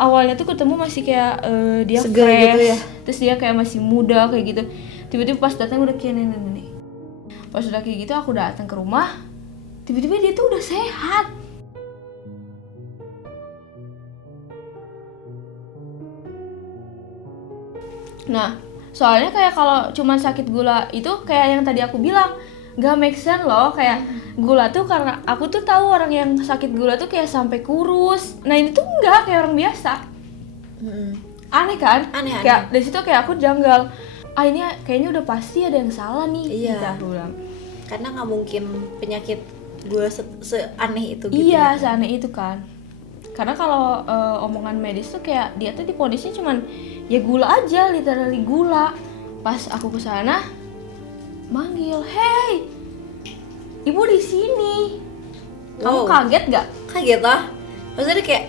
awalnya tuh ketemu masih kayak dia segar fresh gitu ya. Terus dia kayak masih muda kayak gitu. Tiba-tiba pas datang udah kayak nenek. Pas udah kayak gitu aku datang ke rumah, tiba-tiba dia tuh udah sehat. Nah, soalnya kayak kalau cuma sakit gula itu kayak yang tadi aku bilang, gak make sense loh. Kayak gula tuh karena aku tuh tahu orang yang sakit gula tuh kayak sampai kurus. Nah ini tuh enggak, kayak orang biasa. Aneh kan? Aneh. Kayak dari situ kayak aku janggal. Ini kayaknya udah pasti ada yang salah nih. Iya. Gitu aku bilang. Karena nggak mungkin penyakit gula seaneh itu gitu. Iya, seaneh itu kan. Karena kalau omongan medis tuh kayak dia tuh diponisnya cuman ya gula aja, literally gula. Pas aku kesana manggil, "Hey, ibu di sini." Kamu kaget gak? Kaget lah. Maksudnya kayak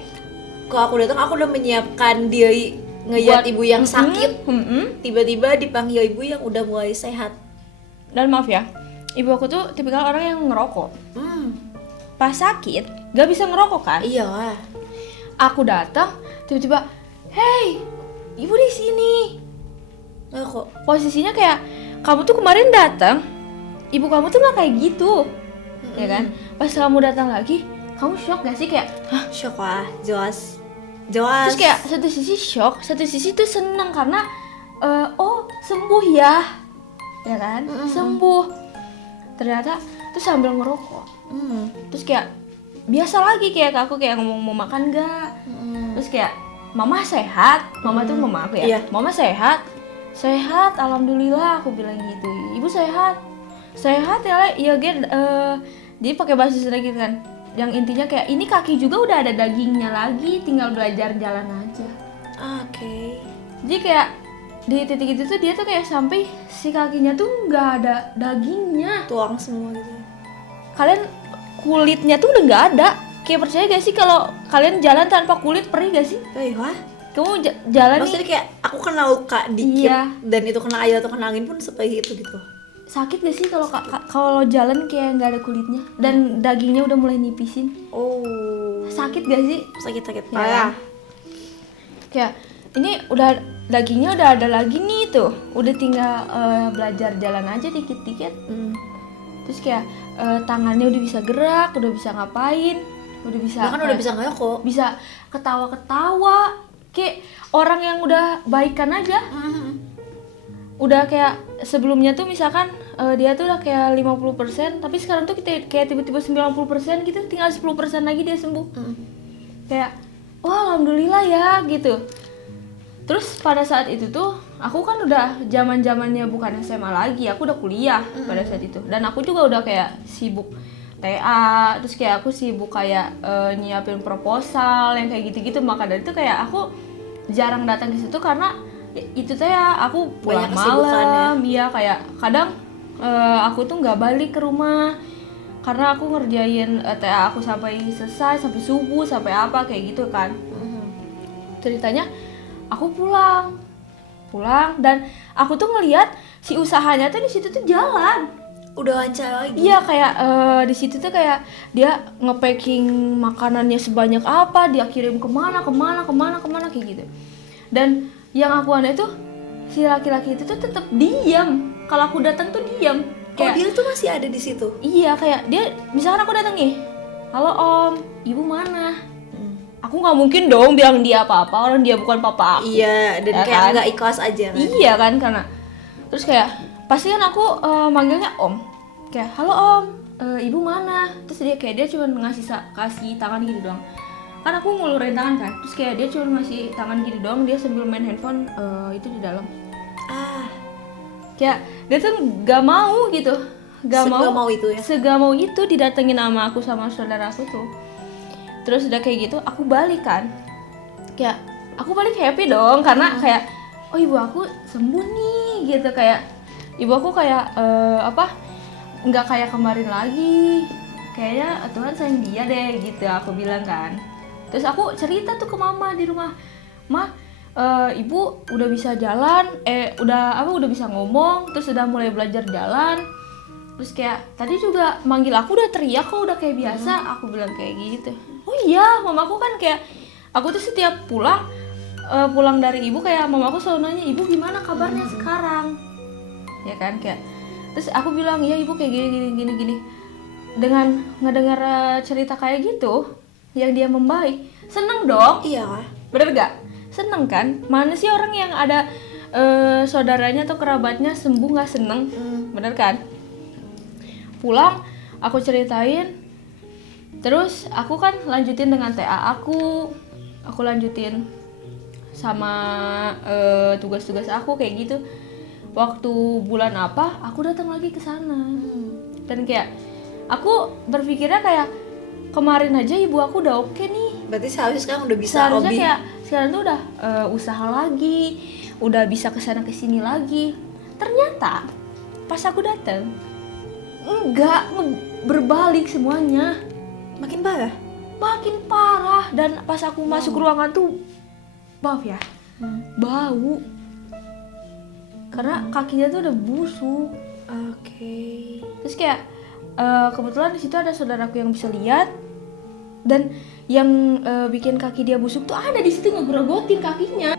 kalau aku datang aku udah menyiapkan diri ngeliat ibu yang sakit. Tiba-tiba dipanggil ibu yang udah mulai sehat. Dan maaf ya, ibu aku tuh tipikal orang yang ngerokok. Pas sakit gak bisa ngerokok kan? Iya lah. Aku datang tiba-tiba, "Hey, ibu di sini." Ngerokok. Posisinya kayak kamu tuh kemarin datang, ibu kamu tuh nggak kayak gitu, ya kan? Pas kamu datang lagi, kamu shock gak sih kayak, hah? Shock lah, jelas. Terus kayak satu sisi shock, satu sisi tuh seneng karena, oh sembuh ya kan? Sembuh. Ternyata tuh sambil ngerokok. Terus kayak biasa lagi kayak aku kayak ngomong mau makan gak? Terus kayak mama sehat, mama tuh mama aku ya. Iya. Mama sehat, alhamdulillah aku bilang gitu. Ibu sehat ya, iya Gen. Jadi pakai bahasa Sunda gitu kan. Yang intinya kayak ini kaki juga udah ada dagingnya lagi, tinggal belajar jalan aja. Oke. Jadi kayak di titik itu tuh dia tuh kayak sampai si kakinya tuh nggak ada dagingnya. Tuang semua gitu. Kalian kulitnya tuh udah nggak ada. Kayak percaya gak sih kalau kalian jalan tanpa kulit, perih gak sih? Wah. Kamu jalan Maksudnya nih, kayak aku kena luka dikit. Iya. Dan itu kena air atau kena angin pun seperti itu gitu. sakit gak sih kalau jalan kayak nggak ada kulitnya dan dagingnya udah mulai nipisin? Sakit gak sih? Sakit Ya. Kayak ini udah dagingnya udah ada lagi nih tuh, udah tinggal belajar jalan aja dikit-dikit. Terus kayak tangannya udah bisa gerak, udah bisa ngapain, udah bisa bahkan udah bisa ngerokok, bisa ketawa-ketawa kayak orang yang udah baikan aja. Udah kayak sebelumnya tuh misalkan dia tuh udah kayak 50%, tapi sekarang tuh kita kayak tiba-tiba 90% gitu, tinggal 10% lagi dia sembuh. Kayak wah alhamdulillah ya gitu. Terus pada saat itu tuh aku kan udah zaman-zamannya bukan SMA lagi, aku udah kuliah pada saat itu. Dan aku juga udah kayak sibuk TA, terus kayak aku sibuk kayak nyiapin proposal yang kayak gitu-gitu. Maka dari itu kayak aku jarang datang ke situ karena itu tuh ya aku pulang malam ya kayak kadang aku tuh nggak balik ke rumah karena aku ngerjain TA aku sampai selesai, sampai subuh, sampai apa kayak gitu kan. Ceritanya aku pulang dan aku tuh ngelihat si usahanya tuh di situ tuh jalan udah lancar lagi. Iya kayak di situ tuh kayak dia nge-packing makanannya sebanyak apa, dia kirim kemana kayak gitu. Dan yang aku aneh tuh si laki-laki itu tuh tetap diam. Kalau aku datang tuh diam. Kayak dia tuh masih ada di situ. Iya kayak dia, misalkan aku datang nih, halo om, ibu mana? Aku nggak mungkin dong bilang dia apa-apa, orang dia bukan papa aku. Iya dan ya kayak nggak ikhlas aja kan. Iya kan karena terus kayak pasti kan aku manggilnya om. Kayak halo om, ibu mana? Terus dia cuma kasih tangan gitu doang. Kan aku ngulurin tangan kan, terus kayak dia cuma ngasih tangan gitu doang, dia sambil main handphone itu di dalam. Kayak dia tuh gak mau gitu, gak mau itu ya. Segak mau itu didatengin sama aku sama saudara aku tuh. Terus udah kayak gitu, aku balik kan. Kayak aku balik happy dong karena kayak oh ibu aku sembuh nih gitu, kayak ibu aku kayak nggak kayak kemarin lagi, kayaknya Tuhan sayang dia deh gitu aku bilang kan. Terus aku cerita tuh ke mama di rumah, ma ibu udah bisa jalan, udah bisa ngomong, terus udah mulai belajar jalan. Terus kayak tadi juga manggil aku udah teriak kok, udah kayak biasa. Aku bilang kayak gitu. Oh iya, mamaku kan kayak aku tuh setiap pulang dari ibu kayak mama aku selalu nanya, ibu gimana kabarnya sekarang, ya kan, kayak terus aku bilang ya ibu kayak gini. Dengan ngedengar cerita kayak gitu yang dia membaik, seneng dong. Iya. Bener gak? Seneng kan? Mana sih orang yang ada saudaranya atau kerabatnya sembuh gak seneng? Bener kan? Pulang aku ceritain, terus aku kan lanjutin dengan TA aku lanjutin sama tugas-tugas aku kayak gitu. Waktu bulan apa aku datang lagi ke sana. Dan kayak aku berpikirnya kayak kemarin aja ibu aku udah oke nih. Berarti seharusnya sekarang udah bisa Seharusnya hobi. kayak sekarang tuh udah usaha lagi, udah bisa kesana kesini lagi. Ternyata pas aku datang berbalik semuanya, Makin parah. makin parah. Dan pas aku masuk ruangan tuh, maaf ya, bau karena kakinya tuh udah busuk. Oke. Terus kayak kebetulan di situ ada saudaraku yang bisa lihat, dan yang bikin kaki dia busuk tuh ada di situ ngegrogotin kakinya.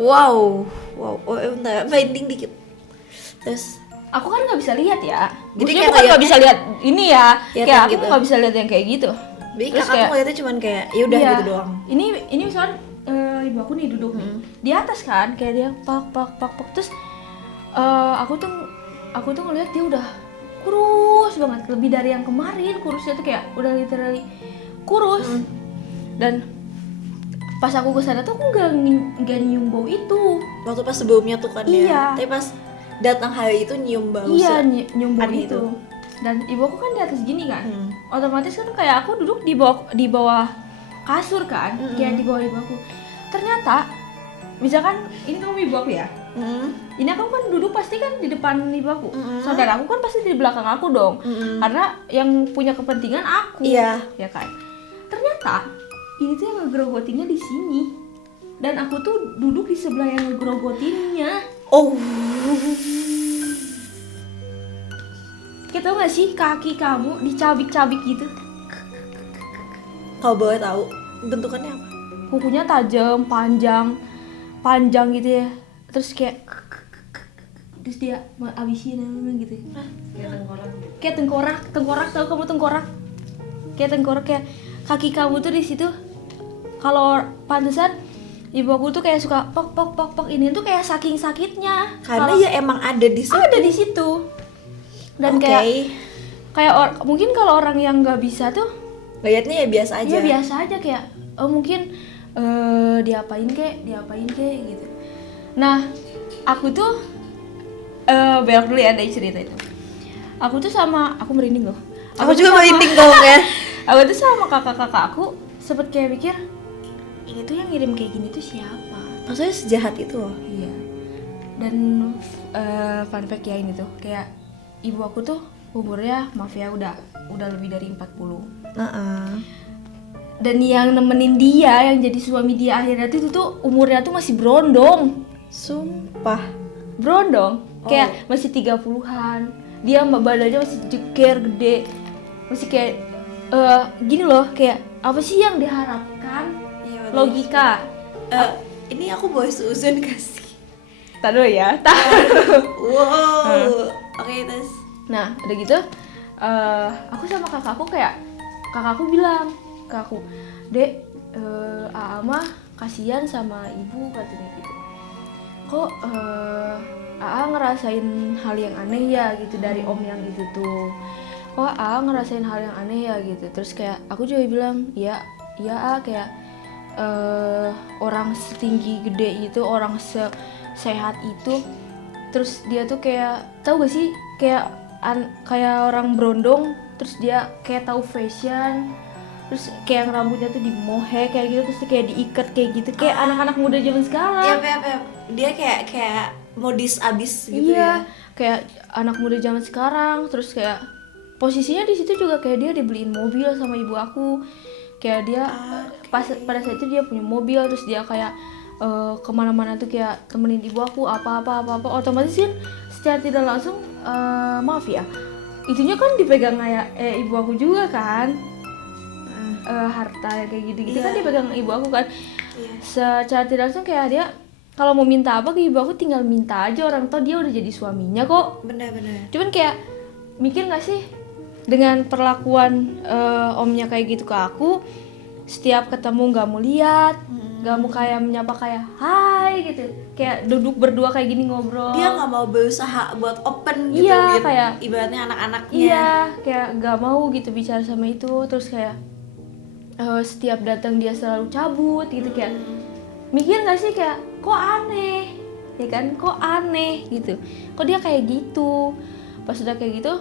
Wow. Bentar, pending dikit. Terus Aku kan nggak bisa lihat ya. Jadi Jadi kayak aku nggak bisa lihat ini ya. Lihat Kayak yang aku gitu. nggak bisa lihat yang kayak gitu. jadi Terus kakak tuh ngeliatnya cuman kayak ya udah iya, gitu doang. Ini misalkan ibu aku nih duduk nih di atas kan, kayak dia pak. Terus aku tuh ngeliat dia udah kurus banget, lebih dari yang kemarin. Kurusnya tuh kayak udah literally kurus. Dan pas aku kesana tuh aku nggak nyium bau itu. Waktu pas sebelumnya tuh kan Iya. ya. Tapi pas datang hari itu nyium bau. Iya, nyium bau aneh itu. Dan ibu aku kan di atas gini kan, Hmm. otomatis kan kayak aku duduk di bawah kasur kan, kayak di bawah ibu aku. Ternyata, misalkan ini kamu ibu aku ya, ini aku kan duduk pasti kan di depan ibu aku. Saudara aku kan pasti di belakang aku dong, karena yang punya kepentingan aku, Iya. ya kan. Ternyata ini tuh yang ngegrogotinnya di sini, dan aku tuh duduk di sebelah yang ngegrogotinnya. Oh. Kita tau gak sih kaki kamu dicabik-cabik gitu? Kalau boleh tahu bentukannya apa? Kukunya tajam, panjang gitu ya. Terus kayak terus dia abisin gitu. Kayak tengkorak, tau kamu tengkorak? Kayak tengkorak, kayak kaki kamu tuh di situ. Kalau pantesan ibu aku tuh kayak suka pok ini tuh kayak saking sakitnya. Karena Kalau ya emang ada di situ. ada di situ. Dan Oke. kayak mungkin kalau orang yang nggak bisa tuh Lihatnya ya biasa aja. ya biasa aja, kayak mungkin diapain kek gitu. Nah, aku tuh belok dulu ya dari cerita itu. Aku merinding loh. Aku juga merinding dong ya. Aku tuh sama kakak-kakak aku sempet kayak mikir, ini tuh yang ngirim kayak gini tuh siapa? Maksudnya sejahat itu loh. Iya. Dan fun fact ya ini tuh, kayak ibu aku tuh umurnya maaf ya udah lebih dari 40. Dan yang nemenin dia, yang jadi suami dia akhirnya tuh umurnya tuh masih berondong. Sumpah. Berondong. Kayak masih 30-an. Dia badannya masih jeger, gede. Masih kayak gini loh, kayak apa sih yang diharapkan? Iya, Logika. Ini aku boleh seuzon kasih. Taruh ya. Wow. Oke, terus. Nah, udah gitu, aku sama kakakku kakakku bilang ke aku, Dek, Aa mah kasihan sama ibu, katanya gitu. Kok Aa ngerasain hal yang aneh ya gitu dari om yang itu tuh. Kok Aa ngerasain hal yang aneh ya gitu. Terus kayak aku juga bilang, iya Aa, kayak orang setinggi gede itu, orang sehat itu, terus dia tuh kayak tahu gak sih kayak orang berondong, terus dia kayak tahu fashion, terus kayak rambutnya tuh dimohe kayak gitu, terus kayak diikat kayak gitu, kayak anak-anak muda zaman sekarang. Iya. Dia kayak modis abis gitu Iya, ya. kayak anak muda zaman sekarang. Terus kayak posisinya di situ juga kayak dia dibeliin mobil sama ibu aku. Kayak dia pada saat itu dia punya mobil, terus dia kayak kemana-mana tuh kayak temenin ibu aku apa. Otomatis kan secara tidak langsung maaf ya, itunya kan dipegang kayak ibu aku juga kan. Harta kayak gitu-gitu kan dipegang ibu aku kan. Secara tidak langsung kayak dia kalau mau minta apa ke ibu aku tinggal minta aja, orang tua dia udah jadi suaminya kok. Benar-benar. Cuman kayak mikir nggak sih dengan perlakuan omnya kayak gitu ke aku, setiap ketemu nggak mau lihat, nggak mau kayak menyapa kayak hai gitu, kayak duduk berdua kayak gini ngobrol. Dia nggak mau berusaha buat open gitu, Iya, kayak ibaratnya anak-anaknya. Iya, kayak nggak mau gitu bicara sama itu, terus kayak setiap datang dia selalu cabut gitu, kayak mikir nggak sih kayak kok aneh, ya kan, kok aneh gitu, kok dia kayak gitu. Pas udah kayak gitu,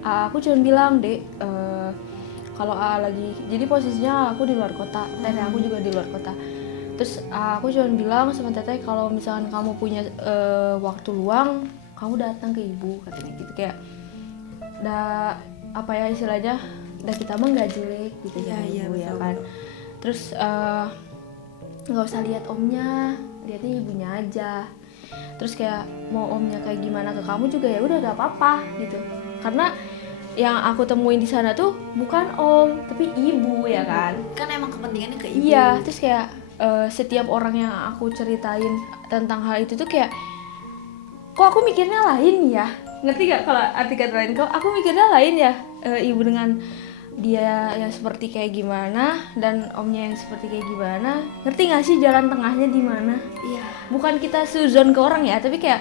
aku cuma bilang dek, kalau lagi, jadi posisinya aku di luar kota, teteh aku juga di luar kota. Terus aku cuma bilang sama teteh kalau misalkan kamu punya waktu luang, kamu datang ke ibu, katanya gitu, kayak udah apa ya istilahnya, udah kita mah nggak jelek gitu sama ibu ya kan. Terus nggak usah lihat omnya, lihatnya ibunya aja. Terus kayak mau omnya kayak gimana ke kamu juga ya udah gak apa-apa gitu, karena yang aku temuin di sana tuh bukan om tapi ibu ya kan. Kan emang kepentingannya ke ibu. Iya, terus kayak setiap orang yang aku ceritain tentang hal itu tuh kayak kok aku mikirnya lain ya, ngerti gak kalau arti kata lain, kok aku mikirnya lain ya, ibu dengan dia yang seperti kayak gimana dan omnya yang seperti kayak gimana, ngerti gak sih jalan tengahnya di mana? Iya. Bukan kita suzon ke orang ya, tapi kayak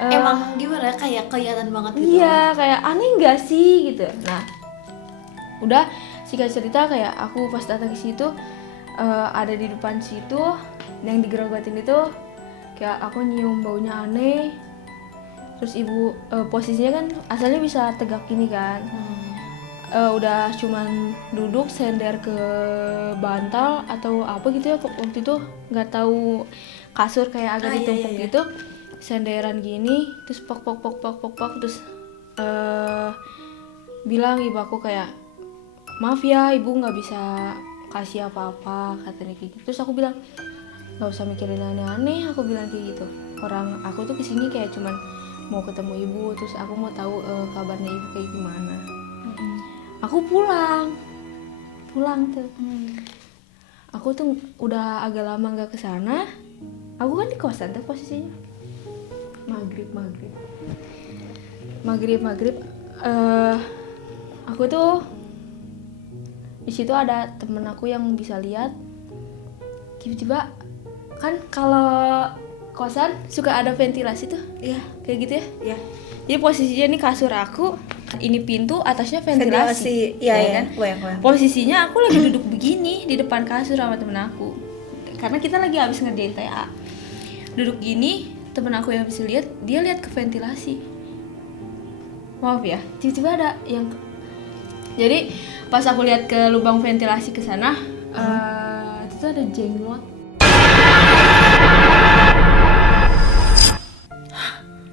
emang gimana, kayak kelihatan banget gitu. Iya, kayak aneh nggak sih gitu. Nah, udah singkat cerita kayak aku pas datang ke situ, ada di depan situ yang digerogotin itu, kayak aku nyium baunya aneh. Terus ibu posisinya kan asalnya bisa tegak gini kan, udah cuman duduk sender ke bantal atau apa gitu ya waktu itu, nggak tahu, kasur kayak agak ditumpuk gitu, senderan gini, terus pok terus bilang ibu aku kayak maaf ya ibu nggak bisa kasih apa-apa, katanya kayak gitu. Terus aku bilang nggak usah mikirin aneh-aneh, aku bilang kayak gitu, orang aku tuh kesini kayak cuman mau ketemu ibu, terus aku mau tahu kabarnya ibu kayak gimana. Aku pulang tuh. Aku tuh udah agak lama nggak kesana. Aku kan di kosan tuh posisinya. Maghrib. Aku tuh di situ ada temen aku yang bisa lihat. Tiba-tiba kan kalau kosan suka ada ventilasi tuh. Iya, kayak gitu ya. Iya. Jadi posisinya nih kasur aku, ini pintu, atasnya ventilasi. Iya kan? Goyang. Posisinya aku lagi duduk begini di depan kasur sama temen aku. Karena kita lagi habis ngerjain TA. Duduk gini, temen aku yang bisa lihat, dia lihat ke ventilasi. Maaf ya, tiba-tiba ada yang. Jadi pas aku lihat ke lubang ventilasi ke sana, itu ada jenglot.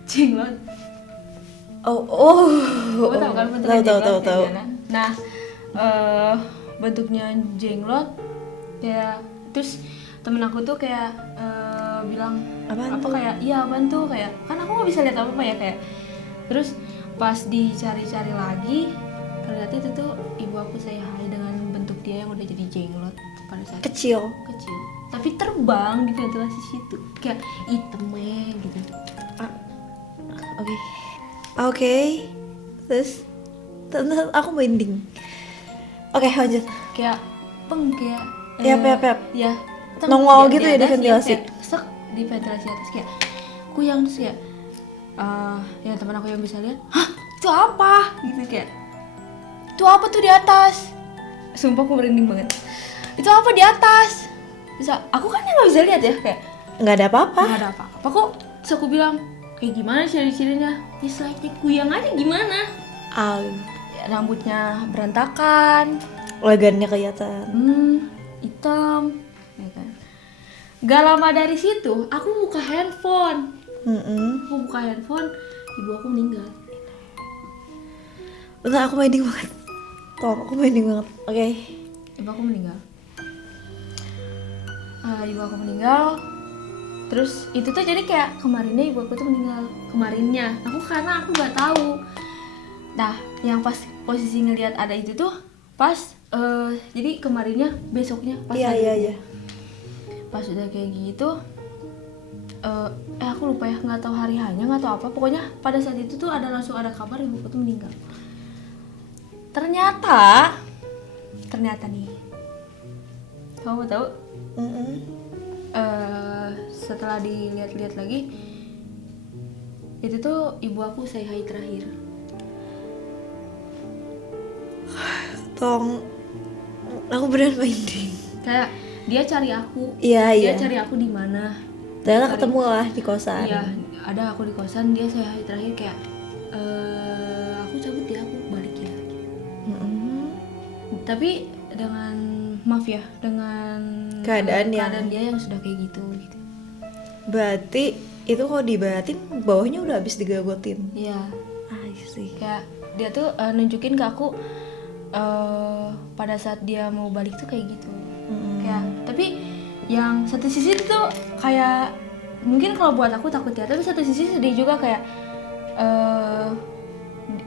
Jenglot. Kamu tahu kan bentuknya jenglot kayak gimana? Nah, bentuknya jenglot kayak, terus temen aku tuh kayak bilang apaan apa tuh? Kayak iya apaan tuh, kayak kan aku nggak bisa lihat apa ya kayak. Terus pas dicari-cari lagi ternyata itu tuh ibu aku saya hai dengan bentuk dia yang udah jadi jenglot pada saat Kecil. tapi terbang di ventilasi situ kayak hitamnya gitu. Oke. Terus aku merinding. Oke, lanjut. Kayak kayak Yap. ya Nongol gitu ya di atas, ventilasi. kayak sek di ventilasi atas kayak kuyang, terus kayak ya teman aku yang bisa lihat, hah itu apa gitu, kayak itu apa tuh di atas, sumpah aku merinding banget, itu apa di atas. Bisa aku kan nggak bisa lihat ya, kayak Nggak ada apa-apa. nggak ada apa-apa kok. Terus aku bilang kayak gimana ciri-cirinya, ya selainnya kuyang aja gimana. Ya, rambutnya berantakan, Legannya kelihatan. hitam, ya kan. Gak lama dari situ, aku buka handphone. Ibu aku meninggal. Bentar, aku merinding banget. Oke. Ibu aku meninggal. Terus itu tuh jadi kayak kemarinnya ibu aku tuh meninggal, kemarinnya karena aku nggak tahu. Nah yang pas posisi ngelihat ada itu tuh pas jadi kemarinnya besoknya pas Iya. pas udah kayak gitu aku lupa ya, nggak tahu hari hanya nggak tahu apa, pokoknya pada saat itu tuh langsung ada kabar ibu aku tuh meninggal. Ternyata nih kamu tahu, setelah dilihat-lihat lagi itu tuh ibu aku say hi terakhir. Tong, aku beneran merinding. Kayak dia cari aku, Iya. cari aku di mana. Ternyata ketemu lah di kosan. Iya, ada aku di kosan, dia say hi terakhir kayak aku cabut ya, aku balik ya. Tapi dengan maaf ya, dengan Keadaan dia yang sudah kayak gitu. Berarti itu kalau dibaratin bawahnya udah habis digagotin. Iya. Sih. Kayak dia tuh nunjukin ke aku pada saat dia mau balik tuh kayak gitu. Kayak tapi yang satu sisi tuh kayak mungkin kalau buat aku takut ya, tapi satu sisi sedih juga kayak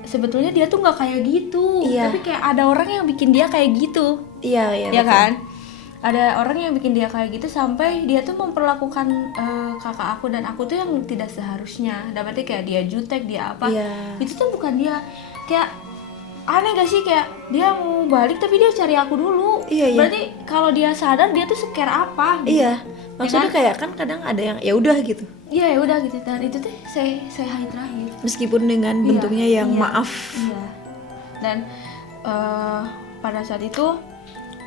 sebetulnya dia tuh nggak kayak gitu. Iya. Tapi kayak ada orang yang bikin dia kayak gitu. Iya. Ya kan? Ada orang yang bikin dia kayak gitu sampai dia tuh memperlakukan kakak aku dan aku tuh yang tidak seharusnya. Berarti kayak dia jutek, dia apa. Iya. Itu tuh bukan dia. Kayak aneh gak sih, kayak dia mau balik tapi dia cari aku dulu. Iya. Berarti kalau dia sadar dia tuh scare apa gitu. Iya. Maksudnya kayak kan kadang ada yang ya udah gitu. Iya, ya udah gitu. Dan itu tuh saya hi terakhir. Meskipun dengan bentuknya yang maaf. Iya. Dan pada saat itu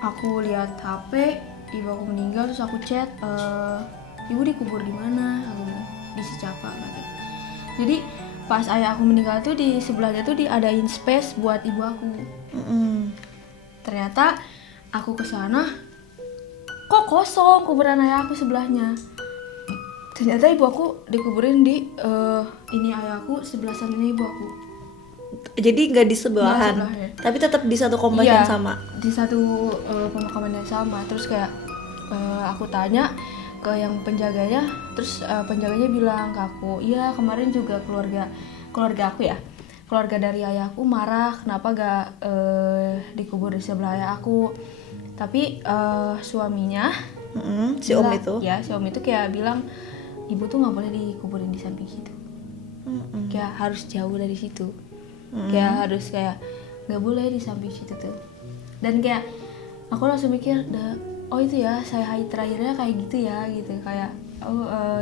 aku lihat HP ibu aku meninggal, terus aku chat, ibu dikubur di mana? Aku bilang di Secapa katanya. Jadi pas ayah aku meninggal tuh di sebelahnya tuh diadain space buat ibu aku. Ternyata aku kesana, kok kosong kuburan ayah aku sebelahnya. Ternyata ibu aku dikuburin di ini ayahku, sebelah sananya ibu aku. Jadi nggak di sebelahan, tapi tetap di satu komplek yang sama. Di satu pemakaman yang sama. Terus kayak aku tanya ke yang penjaganya, terus penjaganya bilang ke aku, iya kemarin juga keluarga aku ya, keluarga dari ayahku marah kenapa gak dikubur di sebelah ayah aku. Tapi suaminya si om itu ya, si om itu kayak bilang ibu tuh nggak boleh dikuburin di samping situ. Kayak harus jauh dari situ. Kayak harus kayak nggak boleh di samping situ tuh. Dan kayak aku langsung mikir, oh itu ya saya hi terakhirnya kayak gitu ya gitu, kayak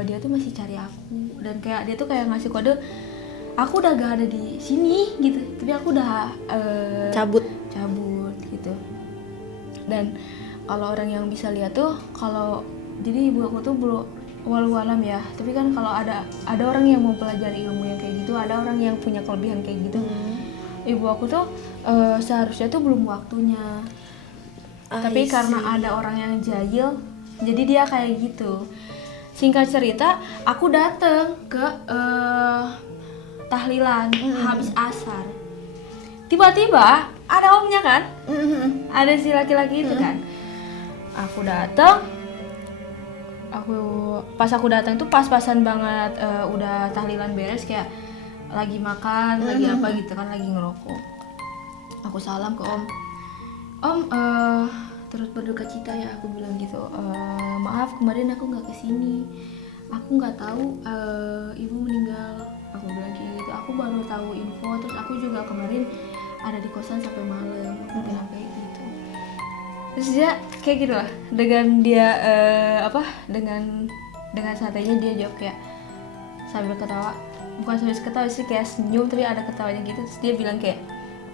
dia tuh masih cari aku. Dan kayak dia tuh kayak ngasih kode aku udah gak ada di sini gitu, tapi aku udah cabut gitu. Dan kalau orang yang bisa lihat tuh, kalau jadi ibu aku tuh belum walau alam ya, tapi kan kalau ada orang yang mau pelajari ilmu yang kayak gitu, ada orang yang punya kelebihan kayak gitu. Ibu aku tuh seharusnya tuh belum waktunya, tapi karena ada orang yang jahil, jadi dia kayak gitu. Singkat cerita, aku dateng ke tahlilan habis asar. Tiba-tiba ada omnya kan, ada si laki-laki itu kan. Aku dateng. Pas aku datang tuh pas-pasan banget, udah tahlilan beres, kayak lagi makan, lagi apa gitu kan, lagi ngerokok. Aku salam ke om, terus berduka cita ya, aku bilang gitu. Maaf kemarin aku nggak kesini, aku nggak tahu ibu meninggal, aku bilang kayak gitu. Aku baru tahu info, terus aku juga kemarin ada di kosan sampai malam, aku bilang kayak gitu. Terus dia kayak gitu lah, dengan dia dengan santainya dia jawab kayak sambil ketawa, bukan sambil ketawa sih, kayak senyum tapi ada ketawanya gitu. Terus dia bilang kayak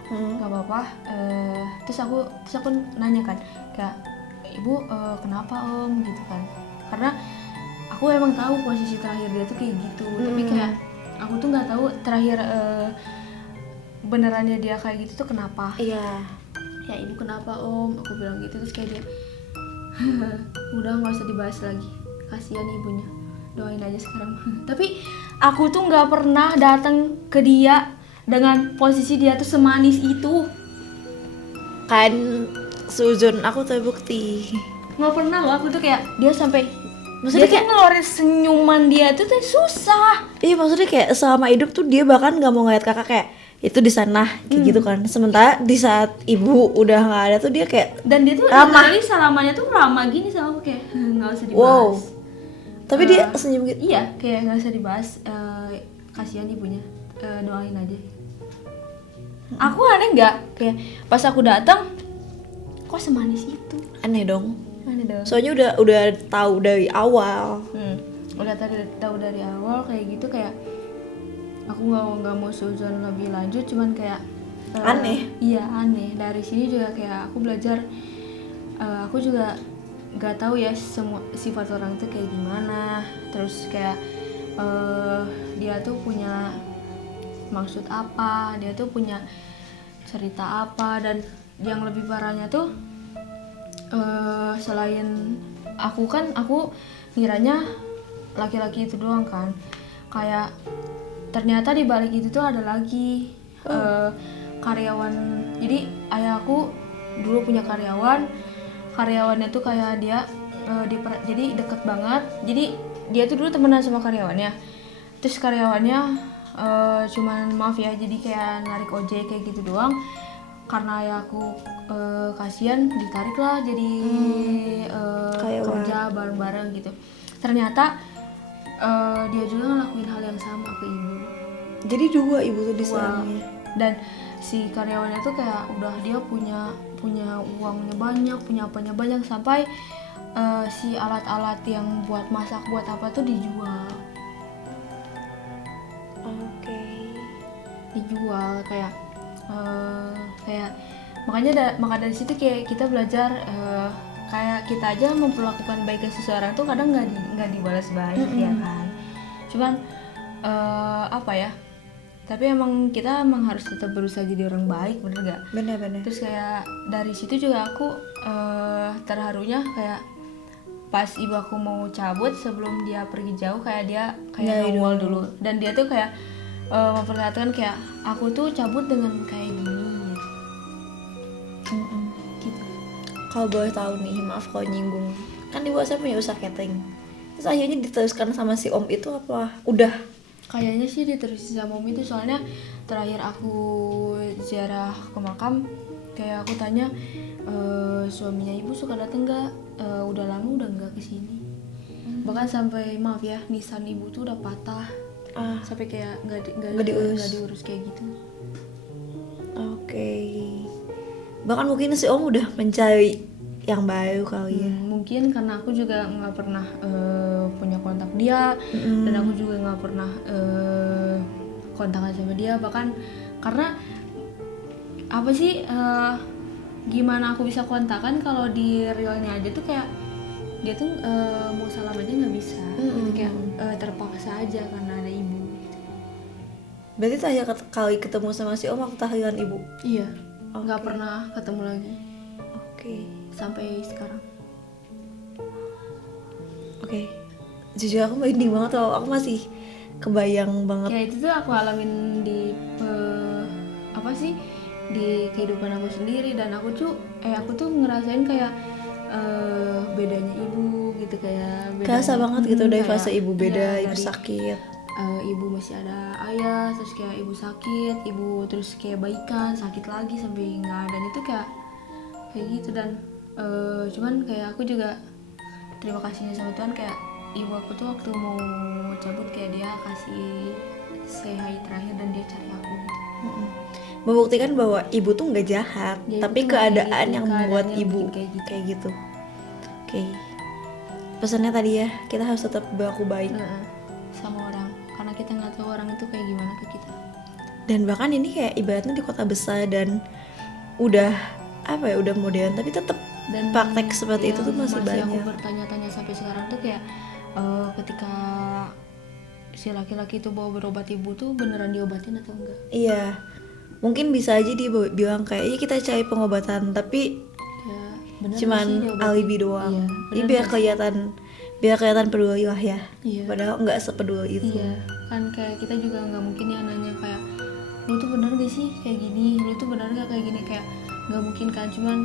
nggak apa-apa. Terus aku nanya kan kayak, ibu kenapa om gitu kan, karena aku emang tahu posisi terakhir dia tuh kayak gitu. Tapi kayak aku tuh nggak tahu terakhir benerannya dia kayak gitu tuh kenapa. Iya. Ya ibu kenapa om, aku bilang gitu. Terus kayak dia udah nggak usah dibahas lagi, kasihan ibunya, doain aja sekarang. Tapi aku tuh nggak pernah datang ke dia dengan posisi dia tuh semanis itu Kan suzon aku terbukti. nggak pernah loh. Aku tuh kayak dia sampai Maksudnya dia tuh kayak ngeluarin senyuman dia tuh susah. iya, maksudnya kayak selama hidup tuh dia bahkan nggak mau ngeliat kakak kayak itu di sana kayak gitu kan. Sementara di saat ibu udah nggak ada tuh dia kayak Dan dia tuh ramah. literally salamannya tuh ramah gini sama aku kayak nggak usah dibahas. Wow. Tapi dia senyum gitu. Iya, kayak nggak usah dibahas. Kasihan ibunya, doain aja. Aku aneh nggak? Kayak pas aku datang, kok semanis itu? Aneh dong. Aneh dong. Soalnya udah tahu dari awal. Udah tahu dari awal kayak gitu, kayak aku nggak mau suzon lebih lanjut, cuman kayak Aneh. Iya aneh. Dari sini juga kayak aku belajar. Aku juga nggak tahu ya semua sifat orang tuh kayak gimana. Terus kayak dia tuh punya maksud apa, dia tuh punya cerita apa, dan yang lebih parahnya tuh selain aku ngiranya laki-laki itu doang kan, kayak ternyata di balik itu tuh ada lagi karyawan. Jadi ayah aku dulu punya karyawannya tuh kayak dia jadi deket banget. Jadi dia tuh dulu temenan sama karyawannya, terus karyawannya cuman maaf ya jadi kayak narik ojek kayak gitu doang. Karena ya aku kasihan, ditarik lah jadi kerja bareng-bareng gitu. Ternyata dia juga ngelakuin hal yang sama ke ibu. Jadi dua ibu tuh disayangnya. Dan si karyawannya tuh kayak udah dia punya uangnya banyak, punya apanya banyak, sampai si alat-alat yang buat masak buat apa tuh dijual. Dijual kayak maka dari situ kayak kita belajar kayak kita aja memperlakukan baik ke seseorang tuh kadang nggak dibalas baik ya kan. Cuman apa ya, tapi emang kita harus tetap berusaha jadi orang baik, bener gak? Bener. Terus kayak dari situ juga aku terharunya kayak pas ibu aku mau cabut sebelum dia pergi jauh, kayak dia kayak ngawal dulu, dan dia tuh kayak memperlihatkan kayak aku tuh cabut dengan kayak gini gitu. Kalau boleh tahu nih, maaf kalau nyinggung, kan ibu saya punya usaha catering, terus akhirnya diteruskan sama si om itu apa udah? Kayaknya sih diterusin sama om itu, soalnya terakhir aku ziarah ke makam kayak aku tanya suaminya ibu suka dateng nggak, udah lama udah nggak kesini. Bahkan sampai maaf ya nisan ibu tuh udah patah, sampai kayak nggak diurus kayak gitu. Oke. Bahkan mungkin si om udah mencari yang baru kali ya. Mungkin karena aku juga nggak pernah punya kontak dia, dan aku juga nggak pernah kontakan sama dia. Bahkan karena apa sih, gimana aku bisa kontakan kalau di realnya aja tuh kayak dia tuh mau salam aja nggak bisa, gitu, kayak terpaksa aja karena ada ibu. Berarti terakhir kali ketemu sama si om waktu tahlilan ibu? Iya, nggak pernah ketemu lagi. Oke. Sampai sekarang. Oke. Jujur aku merinding banget loh, aku masih kebayang banget. Ya itu tuh aku alamin di apa sih, di kehidupan aku sendiri, dan aku tuh ngerasain kayak bedanya ibu gitu, kayak Kerasa banget gitu dari kayak, fase ibu beda, iya, ibu dari, sakit. ibu masih ada ayah, terus kayak ibu sakit, ibu terus kayak baikan, sakit lagi sampai nggak ada, dan itu kayak gitu. Dan cuman kayak aku juga terima kasihnya sama Tuhan, kayak ibu aku tuh waktu mau cabut kayak dia kasih say hi terakhir, dan dia cari aku gitu. Membuktikan bahwa ibu tuh nggak jahat, Ya, tapi itu keadaan gitu, yang membuat keadaannya ibu bikin kayak gitu. Oke. Pesannya tadi ya, kita harus tetap berlaku baik. Sama orang, karena kita nggak tahu orang itu kayak gimana ke kita. Dan bahkan ini kayak ibaratnya di kota besar dan udah apa ya, udah modern, tapi tetap Dan praktek seperti itu tuh masih aku banyak. bertanya-tanya sampai sekarang tuh kayak ketika si laki-laki itu bawa berobat ibu tuh beneran diobatin atau enggak? Iya, mungkin bisa aja dia bilang kayak iya kita cari pengobatan, tapi Ya, bener cuman sih diobatin? alibi doang. Iya, Jadi bener biar kelihatan peduli lah ya. Iya. Padahal nggak sepeduli itu. Iya, kan kayak kita juga nggak mungkin ya nanya kayak lu tuh bener gak sih kayak gini, lu tuh bener gak kayak gini, kayak nggak mungkin kan, cuman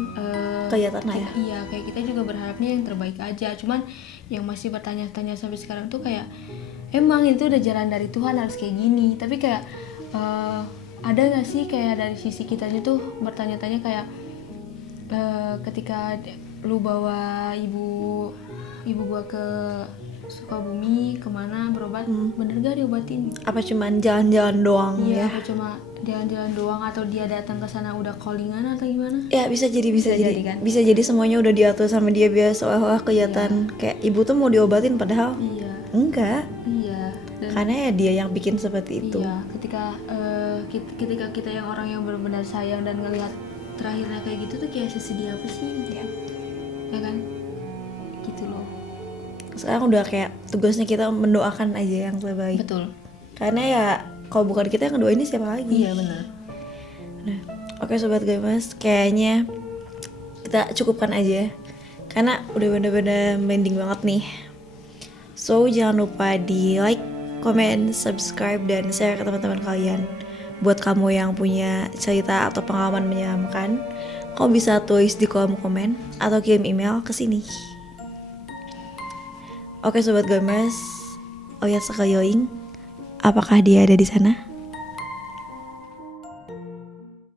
Kelihatan lah ya. iya kayak kita juga berharapnya yang terbaik aja, cuman yang masih bertanya-tanya sampai sekarang tuh kayak emang itu udah jalan dari Tuhan harus kayak gini, tapi kayak ada nggak sih kayak dari sisi kitanya tuh bertanya-tanya kayak ketika lu bawa ibu gua ke Sukabumi kemana berobat, bener gak diobatin? Apa cuman jalan-jalan doang Iya, ya? apa cuma jalan-jalan doang atau dia datang ke sana udah callingan atau gimana? Ya bisa jadi jadi kan? bisa jadi semuanya udah diatur sama dia biar seolah-olah kelihatan kayak ibu tuh mau diobatin padahal Iya, enggak, iya. Dan karena ya dia yang bikin seperti itu. iya, ketika kita yang orang yang benar-benar sayang dan ngelihat terakhirnya kayak gitu tuh kayak sesedih apa sih gitu ya kan? Gitu loh. Sekarang udah kayak tugasnya kita mendoakan aja yang terbaik. Betul. Karena ya kalau bukan kita yang ngedoain ini siapa lagi? Iya benar. Nah, oke sobat Gemas, kayaknya kita cukupkan aja karena udah bener-bener mending banget nih. So jangan lupa di like, comment, subscribe, dan share ke teman-teman kalian. Buat kamu yang punya cerita atau pengalaman menyeramkan, kamu bisa tulis di kolom komen atau kirim email ke sini. Oke sobat Gemas, lihat sekeliling, apakah dia ada di sana?